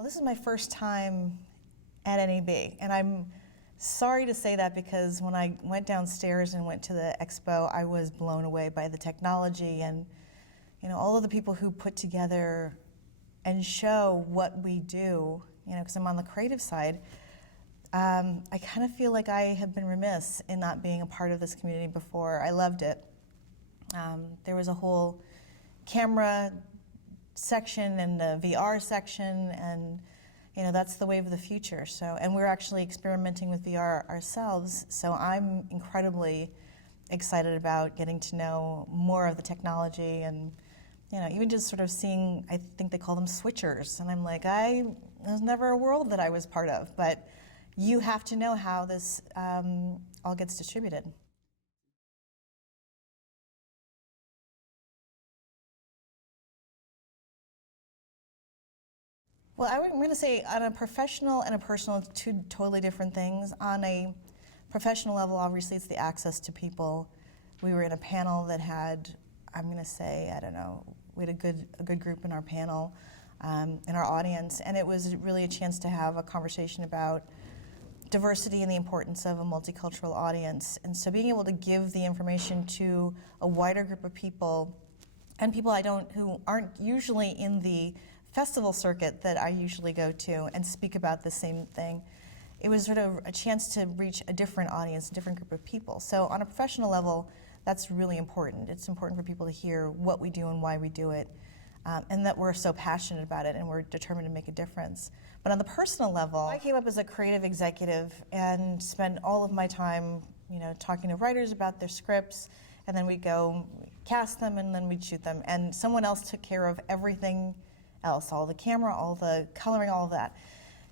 Well, this is my first time at NAB, and I'm sorry to say that because when I went downstairs and went to the expo, I was blown away by the technology and all of the people who put together and show what we do, because I'm on the creative side. I kind of feel like I have been remiss in not being a part of this community before. I loved it. There was a whole camera section and a VR section, and that's the wave of the future. So, and we're actually experimenting with VR ourselves. So I'm incredibly excited about getting to know more of the technology, and even just sort of seeing. I think they call them switchers, and I'm like, there's never a world that I was part of, but you have to know how this all gets distributed. Well, I'm going to say on a professional and a personal, two totally different things. On a professional level, obviously, it's the access to people. We were in a panel that had, I'm going to say, I don't know, we had a good group in our panel, in our audience, and it was really a chance to have a conversation about diversity and the importance of a multicultural audience. And so being able to give the information to a wider group of people, and people who aren't usually in the festival circuit that I usually go to, and speak about the same thing. It was sort of a chance to reach a different audience, a different group of people. So on a professional level, that's really important. It's important for people to hear what we do and why we do it, and that we're so passionate about it and we're determined to make a difference. But on the personal level, I came up as a creative executive and spent all of my time, talking to writers about their scripts, and then we'd go cast them and then we'd shoot them. And someone else took care of everything else, all the camera, all the coloring, all of that.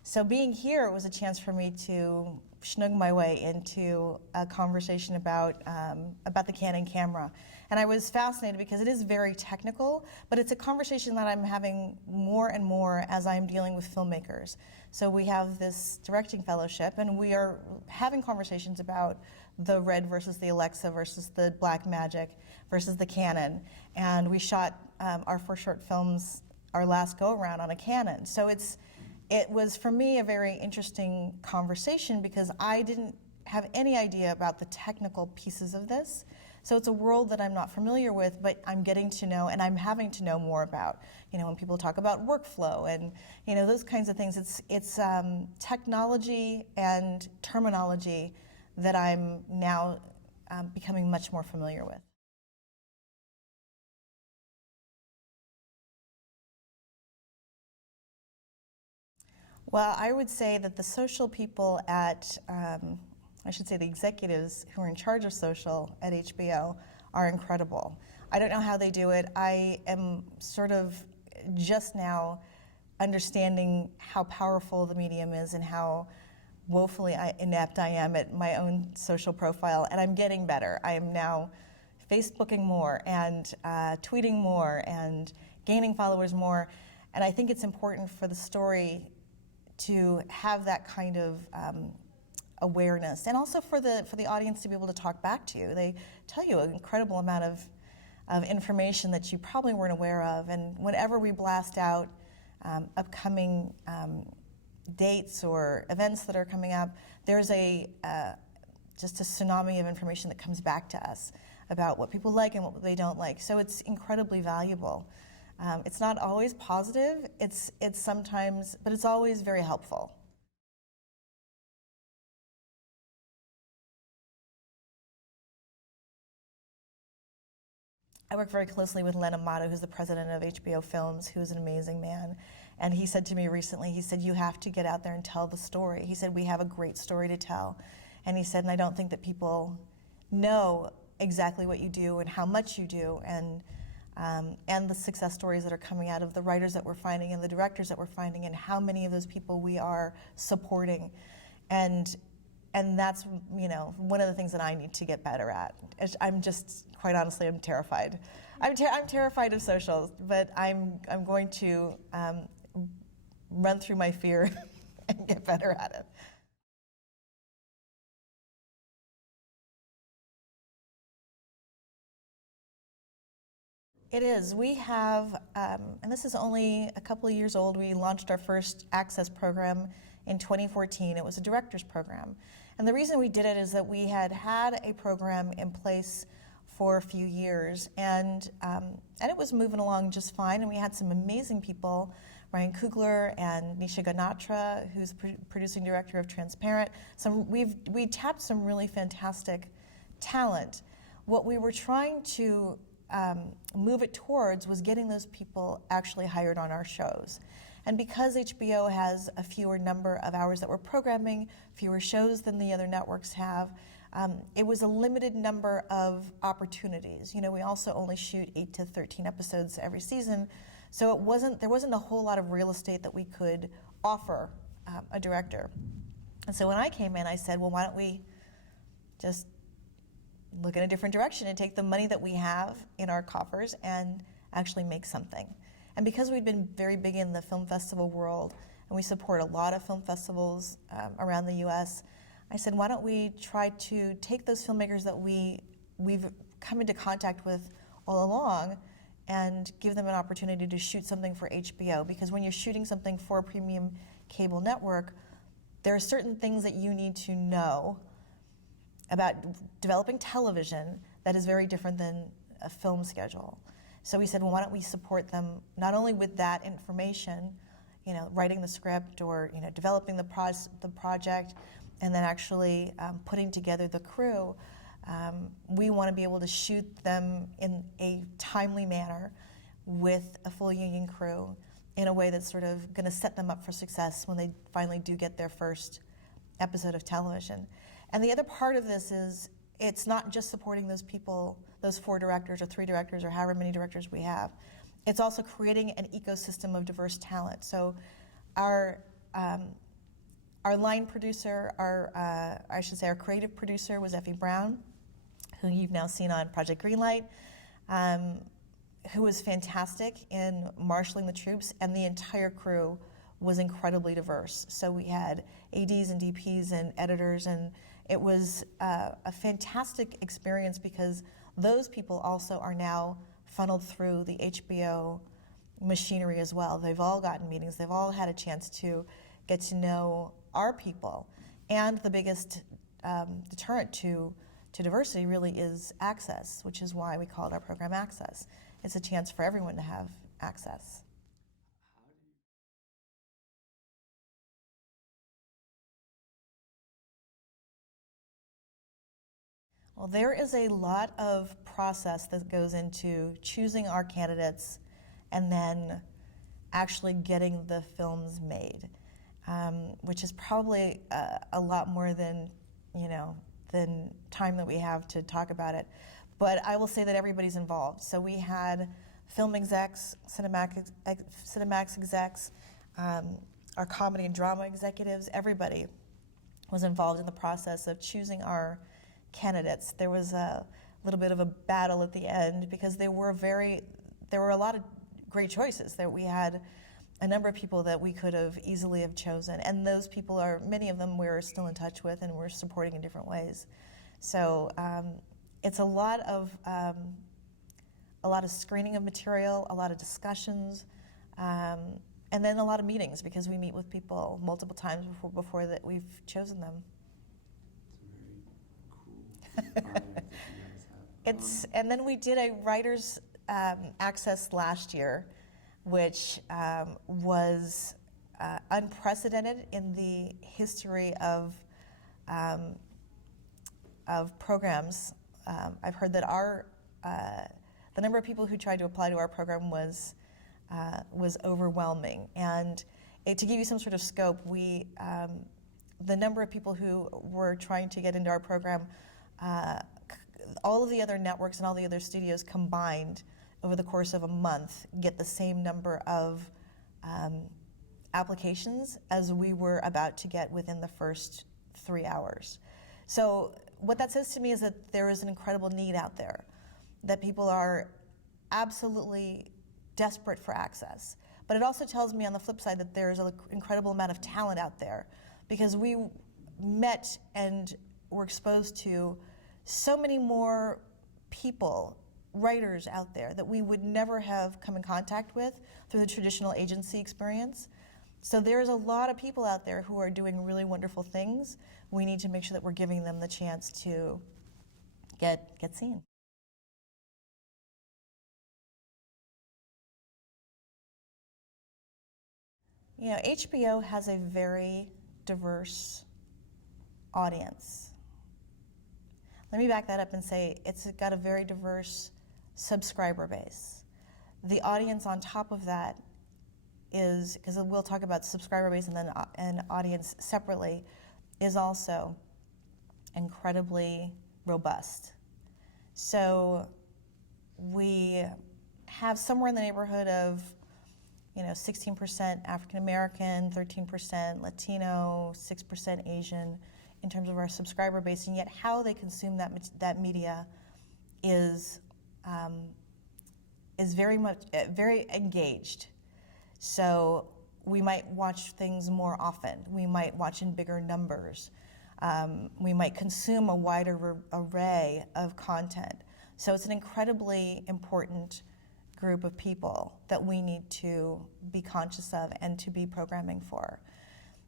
So being here, it was a chance for me to snug my way into a conversation about the Canon camera. And I was fascinated because it is very technical, but it's a conversation that I'm having more and more as I'm dealing with filmmakers. So we have this directing fellowship, and we are having conversations about the Red versus the Alexa versus the Blackmagic versus the Canon. And we shot our 4 short films our last go-around on a Canon. So it was, for me, a very interesting conversation because I didn't have any idea about the technical pieces of this. So it's a world that I'm not familiar with, but I'm getting to know and I'm having to know more about. When people talk about workflow and those kinds of things, it's technology and terminology that I'm now becoming much more familiar with. Well, I would say that the social people at, I should say the executives who are in charge of social at HBO are incredible. I don't know how they do it. I am sort of just now understanding how powerful the medium is and how woefully inept I am at my own social profile, and I'm getting better. I am now Facebooking more and tweeting more and gaining followers more, and I think it's important for the story to have that kind of awareness, and also for the audience to be able to talk back to you. They tell you an incredible amount of information that you probably weren't aware of, and whenever we blast out upcoming dates or events that are coming up, there's just a tsunami of information that comes back to us about what people like and what they don't like. So it's incredibly valuable. It's not always positive, it's sometimes, but it's always very helpful. I work very closely with Len Amato, who's the president of HBO Films, who's an amazing man. And he said to me recently, he said, you have to get out there and tell the story. He said, we have a great story to tell. And he said, and I don't think that people know exactly what you do and how much you do, and the success stories that are coming out of the writers that we're finding and the directors that we're finding, and how many of those people we are supporting. And that's one of the things that I need to get better at. I'm just, quite honestly, I'm terrified. I'm terrified of socials, but I'm going to run through my fear and get better at it. It is. We have, and this is only a couple of years old, we launched our first Access program in 2014. It was a director's program. And the reason we did it is that we had had a program in place for a few years, and it was moving along just fine, and we had some amazing people, Ryan Coogler and Nisha Ganatra, who's producing director of Transparent. We tapped some really fantastic talent. What we were trying to move it towards was getting those people actually hired on our shows. And because HBO has a fewer number of hours that we're programming, fewer shows than the other networks have, it was a limited number of opportunities. You know, we also only shoot 8 to 13 episodes every season, so there wasn't a whole lot of real estate that we could offer a director. And so when I came in, I said, well, why don't we just look in a different direction and take the money that we have in our coffers and actually make something. And because we've been very big in the film festival world, and we support a lot of film festivals around the US, I said, why don't we try to take those filmmakers that we've come into contact with all along and give them an opportunity to shoot something for HBO. Because when you're shooting something for a premium cable network, there are certain things that you need to know about developing television that is very different than a film schedule. So we said, well, why don't we support them not only with that information, you know, writing the script or, you know, developing the project, and then actually putting together the crew. We want to be able to shoot them in a timely manner with a full union crew in a way that's sort of going to set them up for success when they finally do get their first episode of television. And the other part of this is it's not just supporting those people, those 4 directors or 3 directors or however many directors we have. It's also creating an ecosystem of diverse talent. So our line producer, our creative producer was Effie Brown, who you've now seen on Project Greenlight, who was fantastic in marshaling the troops, and the entire crew was incredibly diverse. So we had ADs and DPs and editors, and it was a fantastic experience because those people also are now funneled through the HBO machinery as well. They've all gotten meetings. They've all had a chance to get to know our people. And the biggest deterrent to diversity really is access, which is why we called our program Access. It's a chance for everyone to have access. Well, there is a lot of process that goes into choosing our candidates and then actually getting the films made, which is probably a lot more than time that we have to talk about it. But I will say that everybody's involved. So we had film execs, Cinemax execs, our comedy and drama executives. Everybody was involved in the process of choosing our candidates. There was a little bit of a battle at the end because there were a lot of great choices. We had a number of people that we could have easily have chosen, and those people many of them we're still in touch with and we're supporting in different ways. So it's a lot of screening of material, a lot of discussions, and then a lot of meetings because we meet with people multiple times before that we've chosen them. And then we did a writer's access last year, which was unprecedented in the history of programs. I've heard that the number of people who tried to apply to our program was overwhelming. And to give you some sort of scope, the number of people who were trying to get into our program, all of the other networks and all the other studios combined over the course of a month get the same number of applications as we were about to get within the first 3 hours. So what that says to me is that there is an incredible need out there, that people are absolutely desperate for access. But it also tells me on the flip side that there's an incredible amount of talent out there, because we met and were exposed to so many more people writers out there that we would never have come in contact with through the traditional agency experience. So there's a lot of people out there who are doing really wonderful things. We need to make sure that we're giving them the chance to get seen. You know, HBO has a very diverse audience. Let me back that up and say it's got a very diverse subscriber base. The audience on top of that is, because we'll talk about subscriber base and then an audience separately, is also incredibly robust. So we have somewhere in the neighborhood of 16% African American, 13% Latino, 6% Asian in terms of our subscriber base, and yet how they consume that media is very engaged. So we might watch things more often. We might watch in bigger numbers. We might consume a wider array of content. So it's an incredibly important group of people that we need to be conscious of and to be programming for.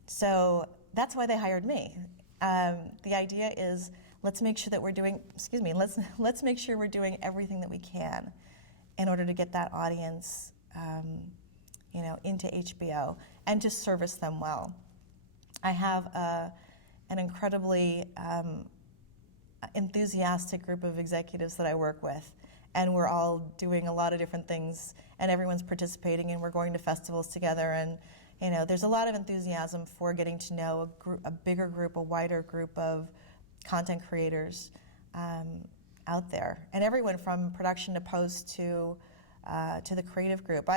So that's why they hired me. The idea is let's make sure that we're doing, let's make sure we're doing everything that we can in order to get that audience into HBO and to service them well. I have an incredibly enthusiastic group of executives that I work with, and we're all doing a lot of different things, and everyone's participating, and we're going to festivals together, and there's a lot of enthusiasm for getting to know a bigger group, a wider group of content creators out there, and everyone from production to post to the creative group.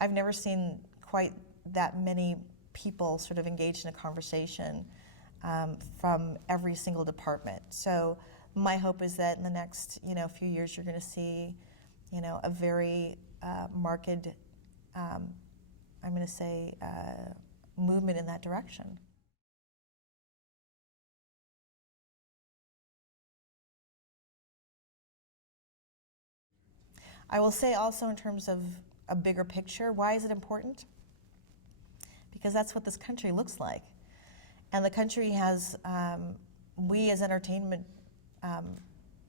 I've never seen quite that many people sort of engaged in a conversation from every single department. So my hope is that in the next few years you're going to see a very marked movement in that direction. I will say also in terms of a bigger picture, why is it important? Because that's what this country looks like. And the country has, we as entertainment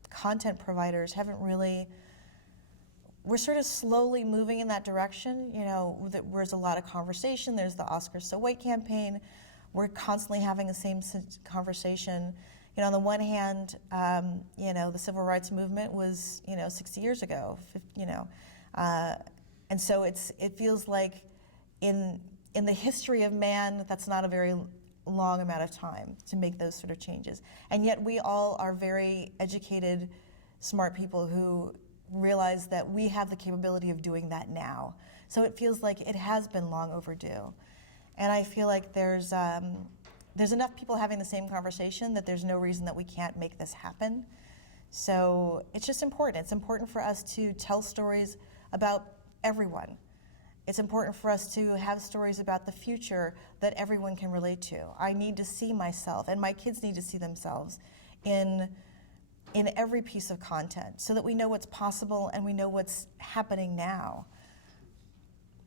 content providers haven't really, we're sort of slowly moving in that direction. There's a lot of conversation. There's the Oscars So White campaign. We're constantly having the same conversation. On the one hand, the civil rights movement was, 60 years ago, and so it feels like in the history of man, that's not a very long amount of time to make those sort of changes. And yet we all are very educated, smart people who realize that we have the capability of doing that now. So it feels like it has been long overdue. And I feel like there's enough people having the same conversation that there's no reason that we can't make this happen. So it's just important. It's important for us to tell stories about everyone. It's important for us to have stories about the future that everyone can relate to. I need to see myself, and my kids need to see themselves in every piece of content so that we know what's possible and we know what's happening now.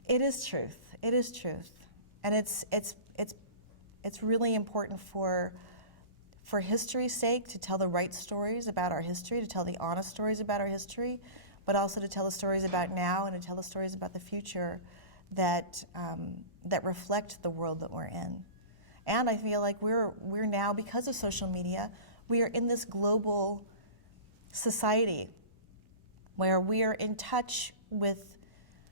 It is truth. It is truth. And it's really important for history's sake to tell the right stories about our history, to tell the honest stories about our history, but also to tell the stories about now and to tell the stories about the future that reflect the world that we're in. And I feel like we're now, because of social media, we are in this global society where we are in touch with,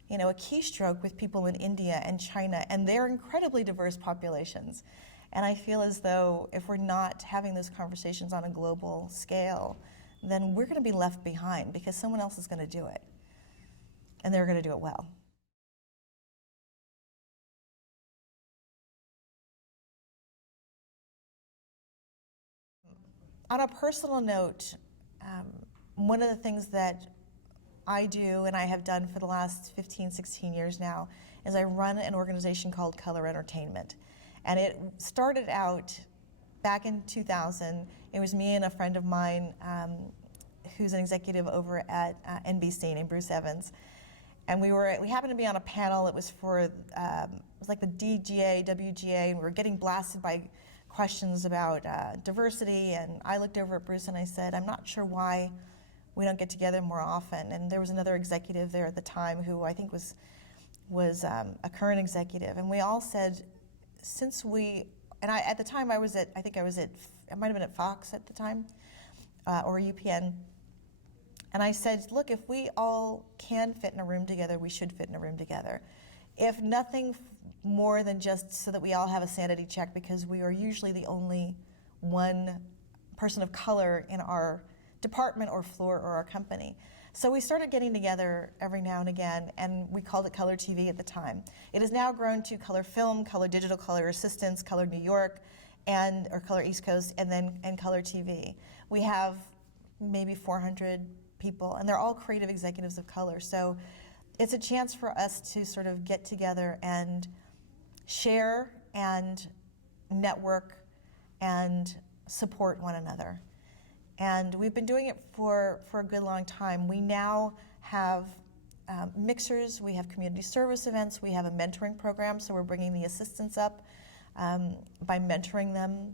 a keystroke with people in India and China, and they're incredibly diverse populations. And I feel as though if we're not having those conversations on a global scale, then we're going to be left behind because someone else is going to do it. And they're going to do it well. On a personal note, one of the things that I do and I have done for the last 15, 16 years now is I run an organization called Color Entertainment. And it started out back in 2000. It was me and a friend of mine who's an executive over at NBC named Bruce Evans. And we happened to be on a panel. It was for, it was like the DGA, WGA, and we were getting blasted by questions about diversity. And I looked over at Bruce and I said, I'm not sure why we don't get together more often. And there was another executive there at the time who I think was a current executive. And we all said, since at the time I might have been at Fox at the time, or UPN. And I said, look, if we all can fit in a room together, we should fit in a room together. If nothing more than just so that we all have a sanity check, because we are usually the only one person of color in our department or floor or our company. So we started getting together every now and again, and we called it Color TV at the time. It has now grown to Color Film, Color Digital, Color Assistance, Color New York, or Color East Coast, and Color TV. We have maybe 400 people, and they're all creative executives of color. So it's a chance for us to sort of get together and share and network and support one another. And we've been doing it for a good long time. We now have mixers, we have community service events, we have a mentoring program, so we're bringing the assistants up by mentoring them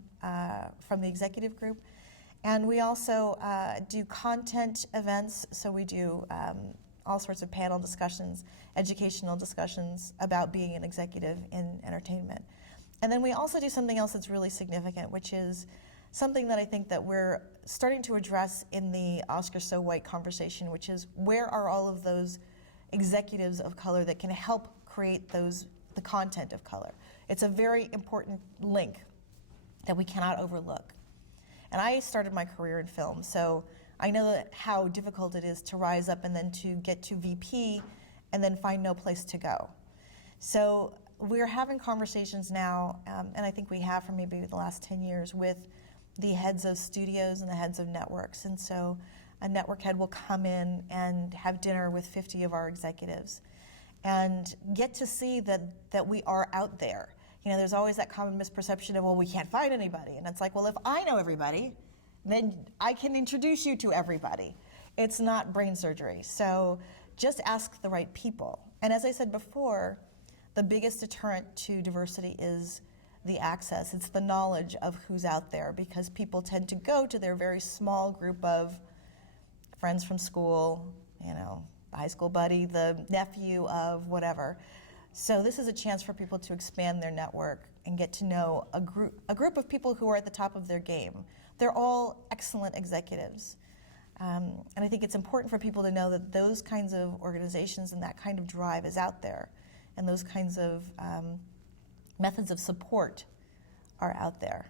from the executive group. And we also do content events, so we do all sorts of panel discussions, educational discussions about being an executive in entertainment. And then we also do something else that's really significant, which is something that I think that we're starting to address in the Oscar So White conversation, which is where are all of those executives of color that can help create the content of color. It's a very important link that we cannot overlook. And I started my career in film, so I know how difficult it is to rise up and then to get to VP and then find no place to go. So we're having conversations now, and I think we have for maybe the last 10 years, with the heads of studios and the heads of networks. And so a network head will come in and have dinner with 50 of our executives and get to see that we are out there. You know, there's always that common misperception of, well, we can't find anybody. And it's like, well, if I know everybody, then I can introduce you to everybody. It's not brain surgery. So just ask the right people. And as I said before, the biggest deterrent to diversity is the access. It's the knowledge of who's out there, because people tend to go to their very small group of friends from school, you know, the high school buddy, the nephew of whatever. So this is a chance for people to expand their network and get to know a group of people who are at the top of their game. They're all excellent executives. And I think it's important for people to know that those kinds of organizations and that kind of drive is out there, and those kinds of methods of support are out there.